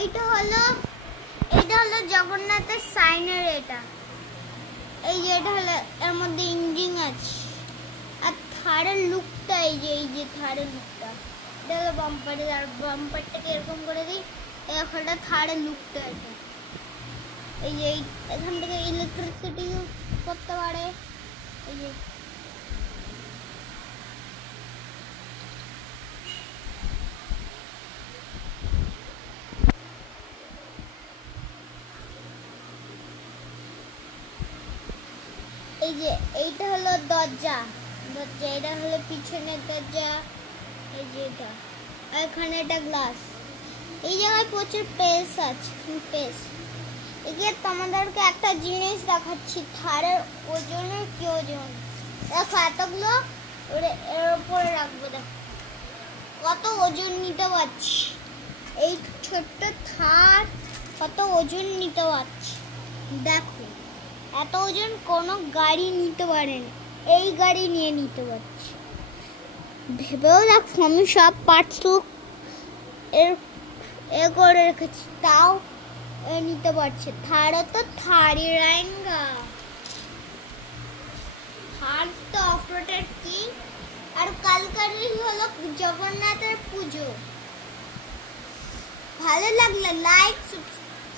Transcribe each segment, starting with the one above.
এইটা হলো জগন্নাথের সাইনের। এটা এই যে এটা হলো এর মধ্যে ইঞ্জিন আছে। আর থারের লুকটা এই যে থারের লুকটা, এটা হলো বাম্পারের। আর বাম্পারটাকে এরকম করে দিই, একটা থারের লুকটা এটা। এই যে এখান থেকে ইলেকট্রিসিটি করতে পারে। এই যে এইটা হলো দরজা, এটা হলো পিছনের দরজা। এই যে এটা, এখানে এটা গ্লাস। এই জায়গায় প্রচুর পেস আছে, পেস। এদিকে তোমাদেরকে একটা জিনিস দেখাচ্ছি, থারের ওজনের কি ওজন। দেখো এতগুলো এর উপরে রাখবো, দেখো কত ওজন নিতে পারছি। এই ছোট্ট থার কত ওজন নিতে পারছি, দেখো এত ওজন কোনো গাড়ি নিতে পারে না, এই গাড়ি নিয়ে নিতে পারছি। ভেবেও দেখো আমি সব পার্টস এর করে রেখেছি, তাও নিতে পারছে। থারও তো থারি রাইঙ্গা, থার তো অফরোডের কিং। আর কালকারই হলো জগন্নাথের পুজো। ভালো লাগলে লাইক,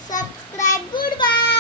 সাবস্ক্রাইব, গুড বাই।